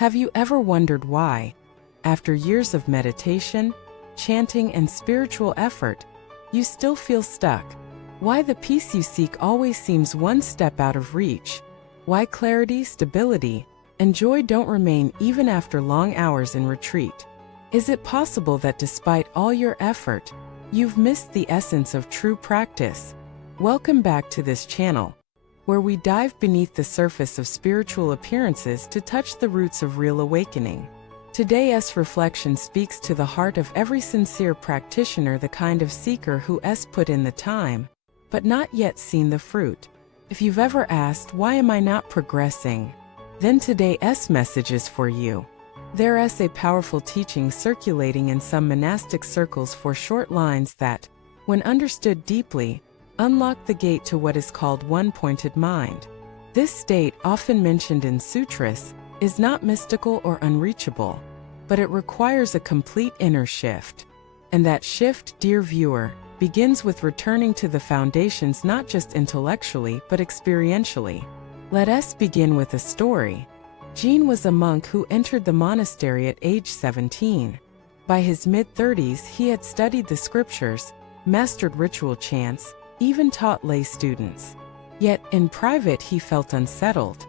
Have you ever wondered why, after years of meditation, chanting, and spiritual effort, you still feel stuck? Why the peace you seek always seems one step out of reach? Why clarity, stability, and joy don't remain even after long hours in retreat? Is it possible that despite all your effort, you've missed the essence of true practice? Welcome back to this channel, where we dive beneath the surface of spiritual appearances to touch the roots of real awakening. Today's reflection speaks to the heart of every sincere practitioner, the kind of seeker who has put in the time, but not yet seen the fruit. If you've ever asked, why am I not progressing? Then today's message is for you. There is a powerful teaching circulating in some monastic circles for short lines that, when understood deeply, unlock the gate to what is called one-pointed mind. This state, often mentioned in sutras, is not mystical or unreachable, but it requires a complete inner shift. And that shift, dear viewer, begins with returning to the foundations, not just intellectually but experientially. Let us begin with a story. Jean was a monk who entered the monastery at age 17. By his mid-30s, he had studied the scriptures, mastered ritual chants, even taught lay students. Yet, in private, he felt unsettled.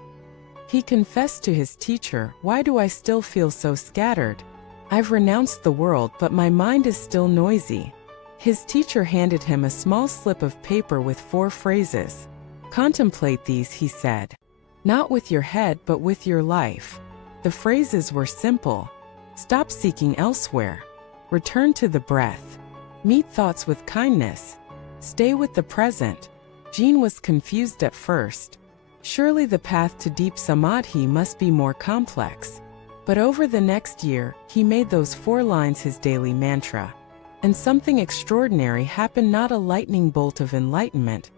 He confessed to his teacher, "Why do I still feel so scattered? I've renounced the world, but my mind is still noisy." His teacher handed him a small slip of paper with 4 phrases. "Contemplate these," he said. "Not with your head, but with your life." The phrases were simple. Stop seeking elsewhere. Return to the breath. Meet thoughts with kindness. Stay with the present. Jean was confused at first. Surely the path to deep samadhi must be more complex. But over the next year, he made those 4 lines his daily mantra. And something extraordinary happened, not a lightning bolt of enlightenment,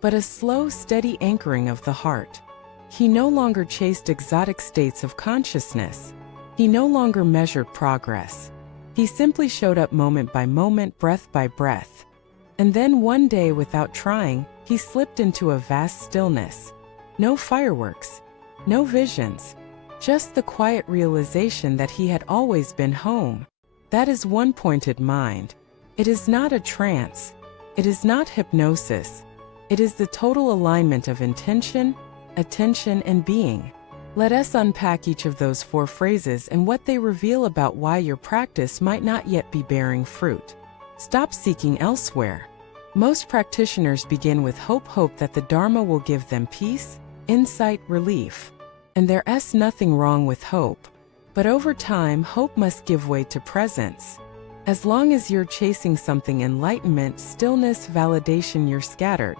but a slow, steady anchoring of the heart. He no longer chased exotic states of consciousness. He no longer measured progress. He simply showed up moment by moment, breath by breath. And then one day, without trying, he slipped into a vast stillness. No fireworks, no visions, just the quiet realization that he had always been home. That is one-pointed mind. It is not a trance. It is not hypnosis. It is the total alignment of intention, attention, and being. Let us unpack each of those 4 phrases and what they reveal about why your practice might not yet be bearing fruit. Stop seeking elsewhere. Most practitioners begin with hope that the Dharma will give them peace, insight, relief. And there's nothing wrong with hope. But over time, hope must give way to presence. As long as you're chasing something, enlightenment, stillness, validation, you're scattered.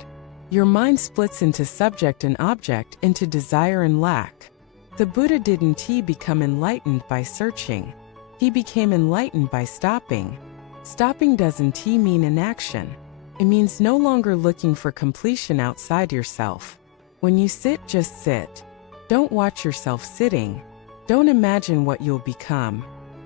Your mind splits into subject and object, into desire and lack. The Buddha didn't become enlightened by searching. He became enlightened by stopping. Stopping doesn't mean inaction. It means no longer looking for completion outside yourself. When you sit, just sit. Don't watch yourself sitting. Don't imagine what you'll become.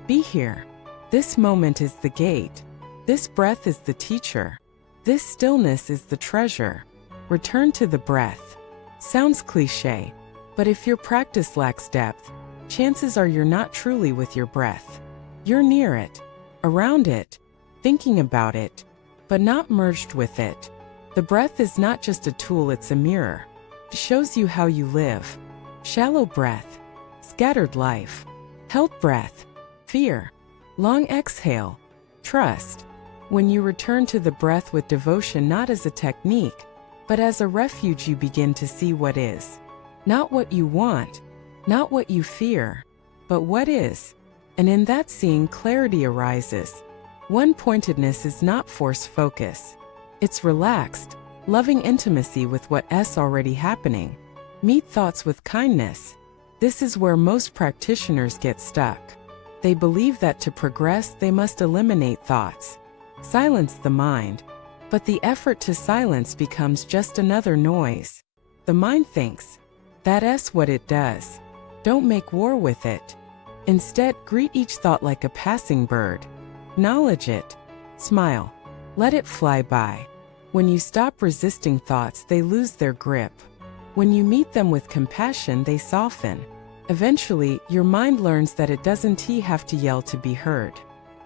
Be here. This moment is the gate. This breath is the teacher. This stillness is the treasure. Return to the breath. Sounds cliché, but if your practice lacks depth, chances are you're not truly with your breath. You're near it, around it, thinking about it, but not merged with it. The breath is not just a tool, it's a mirror. It shows you how you live. Shallow breath, scattered life. Held breath, fear. Long exhale, trust. When you return to the breath with devotion, not as a technique, but as a refuge, you begin to see what is. Not what you want, not what you fear, but what is. And in that seeing, clarity arises. One-pointedness is not forced focus. It's relaxed, loving intimacy with what's already happening. Meet thoughts with kindness. This is where most practitioners get stuck. They believe that to progress, they must eliminate thoughts, silence the mind. But the effort to silence becomes just another noise. The mind thinks. That's what it does. Don't make war with it. Instead, greet each thought like a passing bird. Acknowledge it. Smile. Let it fly by. When you stop resisting thoughts, they lose their grip. When you meet them with compassion, they soften. Eventually, your mind learns that it doesn't have to yell to be heard.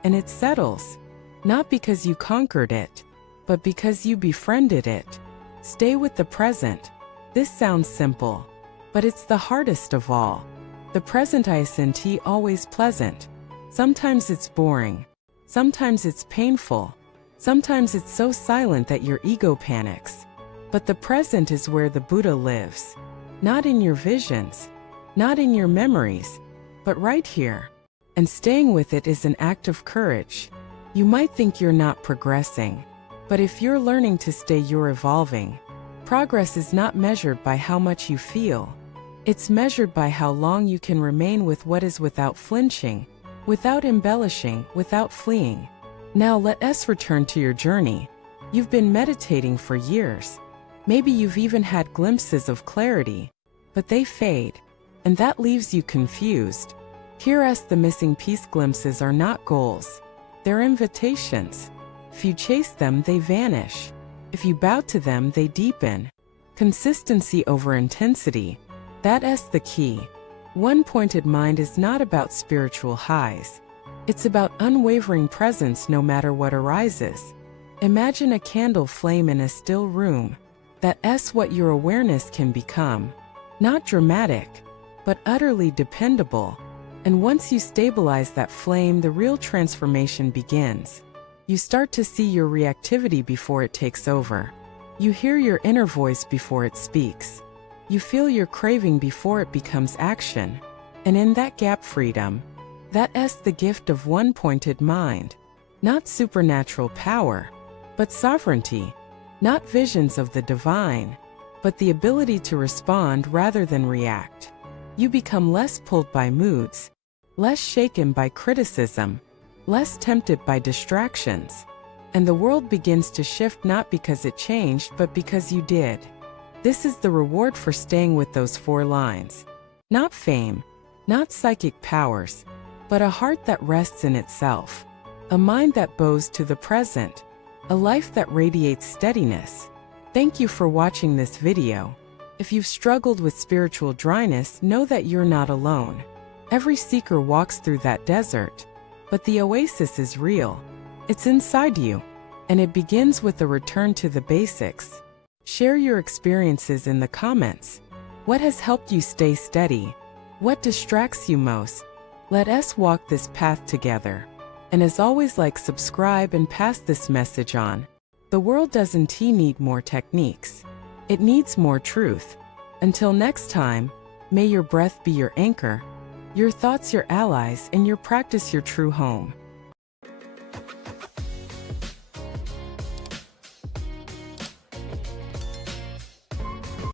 And it settles. Not because you conquered it, but because you befriended it. Stay with the present. This sounds simple, but it's the hardest of all. The present isn't always pleasant. Sometimes it's boring. Sometimes it's painful. Sometimes it's so silent that your ego panics. But the present is where the Buddha lives. Not in your visions, not in your memories, but right here. And staying with it is an act of courage. You might think you're not progressing, but if you're learning to stay, you're evolving. Progress is not measured by how much you feel. It's measured by how long you can remain with what is without flinching, without embellishing, without fleeing. Now let us return to your journey. You've been meditating for years. Maybe you've even had glimpses of clarity, but they fade, and that leaves you confused. Hear us, the missing piece glimpses are not goals. They're invitations. If you chase them, they vanish. If you bow to them, they deepen. Consistency over intensity. That's the key. One-pointed mind is not about spiritual highs. It's about unwavering presence no matter what arises. Imagine a candle flame in a still room. That's what your awareness can become. Not dramatic, but utterly dependable. And once you stabilize that flame, the real transformation begins. You start to see your reactivity before it takes over. You hear your inner voice before it speaks. You feel your craving before it becomes action. And in that gap, freedom. That's the gift of one-pointed mind. Not supernatural power, but sovereignty. Not visions of the divine, but the ability to respond rather than react. You become less pulled by moods, less shaken by criticism, less tempted by distractions. And the world begins to shift not because it changed, but because you did. This is the reward for staying with those 4 lines. Not fame, not psychic powers, but a heart that rests in itself. A mind that bows to the present. A life that radiates steadiness. Thank you for watching this video. If you've struggled with spiritual dryness, know that you're not alone. Every seeker walks through that desert, but the oasis is real. It's inside you, and it begins with a return to the basics. Share your experiences in the comments. What has helped you stay steady? What distracts you most? Let us walk this path together. And as always, like, subscribe, and pass this message on. The world doesn't need more techniques. It needs more truth. Until next time, may your breath be your anchor, your thoughts your allies, and your practice your true home.